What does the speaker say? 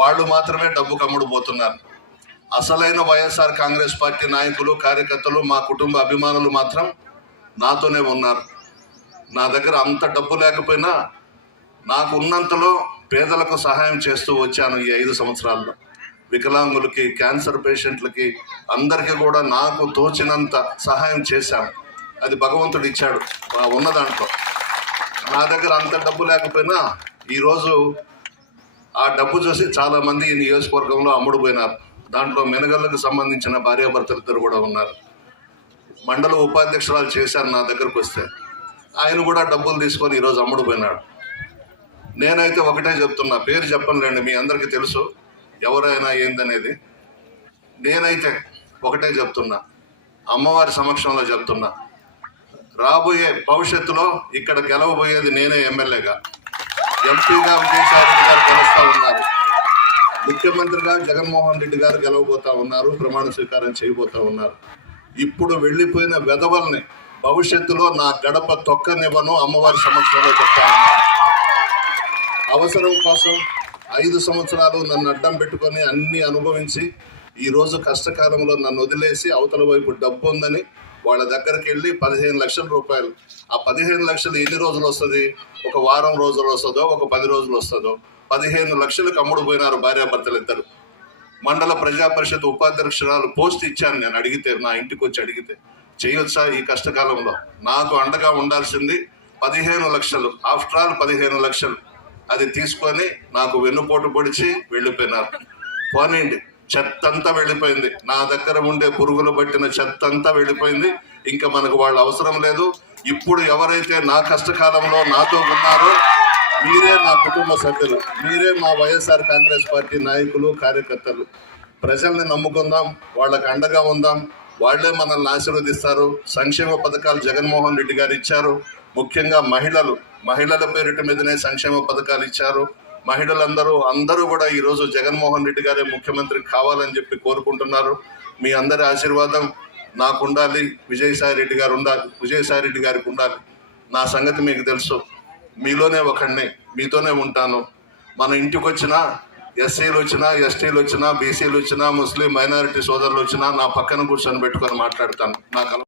వాళ్ళు మాత్రమే డబ్బు కమ్ముడుపోతున్నారు. అసలైన వైఎస్ఆర్ కాంగ్రెస్ పార్టీ నాయకులు, కార్యకర్తలు, మా కుటుంబ అభిమానులు మాత్రం నాతోనే ఉన్నారు. నా దగ్గర అంత డబ్బు లేకపోయినా నాకు ఉన్నంతలో పేదలకు సహాయం చేస్తూ వచ్చాను. ఈ 5 సంవత్సరాల్లో వికలాంగులకి, క్యాన్సర్ పేషెంట్లకి, అందరికీ కూడా నాకు తోచినంత సహాయం చేశాను. అది భగవంతుడు ఇచ్చాడు ఉన్న దాంట్లో. నా దగ్గర అంత డబ్బు లేకపోయినా ఈరోజు ఆ డబ్బు చూసి చాలామంది ఈ నియోజకవర్గంలో అమ్ముడుపోయినారు. దాంట్లో మెనగళ్ళకు సంబంధించిన భార్యాభర్తలు ఇద్దరు కూడా ఉన్నారు. మండల ఉపాధ్యక్షురాలు చేశారు నా దగ్గరకు వస్తే, ఆయన కూడా డబ్బులు తీసుకొని ఈరోజు అమ్ముడుపోయినాడు. నేనైతే ఒకటే చెప్తున్నా, పేరు చెప్పనులేండి, మీ అందరికీ తెలుసు ఎవరైనా ఏందనేది. నేనైతే ఒకటే చెప్తున్నా, అమ్మవారి సమక్షంలో చెప్తున్నా, రాబోయే భవిష్యత్తులో ఇక్కడ గెలవబోయేది నేనే. ఎమ్మెల్యేగా, ఎంపీగా విజయసాయి రెడ్డి గారు గెలుస్తూ ఉన్నారు. ముఖ్యమంత్రిగా జగన్మోహన్ రెడ్డి గారు గెలవబోతా ఉన్నారు, ప్రమాణ స్వీకారం చేయబోతా ఉన్నారు. ఇప్పుడు వెళ్ళిపోయిన వెధవల్ని భవిష్యత్తులో నా గడప తొక్కనివ్వను, అమ్మవారి సమక్షంలో చెప్తా ఉన్నారు. అవసరం కోసం 5 సంవత్సరాలు నన్ను అడ్డం పెట్టుకొని అన్ని అనుభవించి ఈరోజు కష్టకాలంలో నన్ను వదిలేసి అవతల వైపు డబ్బు ఉందని వాళ్ళ దగ్గరికి వెళ్ళి 15 లక్షల రూపాయలు, ఆ 15 లక్షలు ఎన్ని రోజులు వస్తుంది? ఒక వారం రోజులు వస్తుందో, ఒక 10 రోజులు వస్తుందో, 15 లక్షలకు అమ్ముడుపోయినారు భార్యాభర్తలు ఇద్దరు. మండల ప్రజా పరిషత్ ఉపాధ్యక్షురాలు పోస్ట్ ఇచ్చాను నేను, అడిగితే, నా ఇంటికి వచ్చి అడిగితే, చేయొచ్చా ఈ కష్టకాలంలో? నాకు అండగా ఉండాల్సింది 15 లక్షలు. ఆఫ్టర్ ఆల్ 15 లక్షలు అది తీసుకొని నాకు వెన్నుపోటు పొడిచి వెళ్ళిపోయినారు. పోనీండి, చెత్త అంతా వెళ్ళిపోయింది. నా దగ్గర ఉండే పురుగులు పట్టిన చెత్త అంతా వెళ్ళిపోయింది. ఇంకా మనకు వాళ్ళు అవసరం లేదు. ఇప్పుడు ఎవరైతే నా కష్టకాలంలో నాతో ఉన్నారో మీరే నా కుటుంబ సభ్యులు, మీరే మా వైఎస్ఆర్ కాంగ్రెస్ పార్టీ నాయకులు, కార్యకర్తలు. ప్రజల్ని నమ్ముకుందాం, వాళ్ళకి అండగా ఉందాం, వాళ్లే మనల్ని ఆశీర్వదిస్తారు. సంక్షేమ పథకాలు జగన్మోహన్ రెడ్డి గారు ఇచ్చారు. ముఖ్యంగా మహిళల పేరిట మీదనే సంక్షేమ పథకాలు ఇచ్చారు. అందరూ కూడా ఈరోజు జగన్మోహన్ రెడ్డి గారే ముఖ్యమంత్రి కావాలని చెప్పి కోరుకుంటున్నారు. మీ అందరి ఆశీర్వాదం నాకు ఉండాలి, విజయసాయి రెడ్డి గారికి ఉండాలి. నా సంగతి మీకు తెలుసు, మీలోనే ఒకడిని, మీతోనే ఉంటాను. మన ఇంటికి వచ్చినా ఎస్సీలు వచ్చినా, ఎస్టీలు వచ్చినా, బీసీలు వచ్చినా, ముస్లిం మైనారిటీ సోదరులు వచ్చినా నా పక్కన కూర్చొని పెట్టుకొని మాట్లాడతాను. నాకు